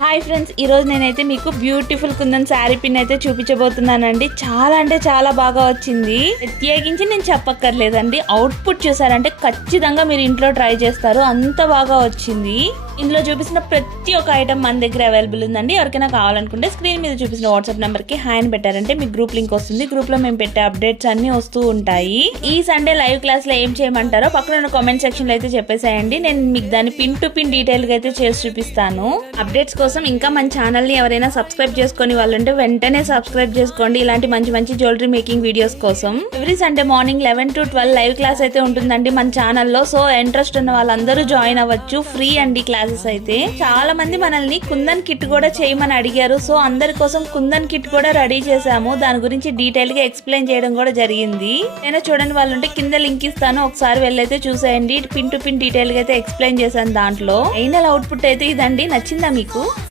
Hi friends, ఈరోజు నేనైతే మీకు బ్యూటిఫుల్ కుందన్ శారీ పిన్ అయితే చూపించబోతున్నానండి. చాలా అంటే చాలా బాగా వచ్చింది. ప్రత్యేకించి నేను చెప్పక్కర్లేదండి. అవుట్పుట్ చూసారంటే ఖచ్చితంగా మీరు ఇంట్లో ట్రై చేస్తారు, అంత బాగా వచ్చింది. ఇందులో చూపిస్తున్న ప్రతి ఒక్క ఐటమ్ మన దగ్గర అవైలబుల్ ఉందండి. ఎవరికైనా కావాలనుకుంటే స్క్రీన్ మీద చూపిస్తున్న వాట్సాప్ నెంబర్ కి హాయ్ పెట్టారంటే మీకు గ్రూప్ లింక్ వస్తుంది. గ్రూప్ లో మేము పెట్టే అప్డేట్స్ అన్ని వస్తూ ఉంటాయి. ఈ సండే లైవ్ క్లాస్ లో ఏం చేయమంటారో పక్కన కామెంట్ సెక్షన్ లో అయితే చెప్పేసేయండి. నేను మీకు దాన్ని పిన్ టు పిన్ డీటెయిల్ గా అయితే చేసి చూపిస్తాను. అప్డేట్స్ కోసం ఇంకా మన ఛానల్ ని ఎవరైనా సబ్స్క్రైబ్ చేసుకుని వాళ్ళంటే వెంటనే సబ్స్క్రైబ్ చేసుకోండి. ఇలాంటి మంచి మంచి జ్యువెలరీ మేకింగ్ వీడియోస్ కోసం every Sunday morning 11 to 12 live class అయితే ఉంటుందండి మన ఛానల్లో. సో ఇంట్రెస్ట్ ఉన్న వాళ్ళందరూ జాయిన్ అవ్వచ్చు. ఫ్రీ అండి క్లాసెస్ అయితే. చాలా మంది మనల్ని కుందన్ కిట్ కూడా చేయమని అడిగారు. సో అందరి కోసం కుందన్ కిట్ కూడా రెడీ చేసాము. దాని గురించి డీటెయిల్ గా ఎక్స్ప్లెయిన్ చేయడం కూడా జరిగింది. నేను చూడని వాళ్ళు ఉంటే కింద లింక్ ఇస్తాను, ఒకసారి వెళ్ళైతే చూసేయండి. పిన్ టు పిన్ డీటెయిల్ గా అయితే ఎక్స్ప్లెయిన్ చేశాను. దాంట్లో ఫైనల్ అవుట్పుట్ అయితే ఇదండి. నచ్చిందా మీకు?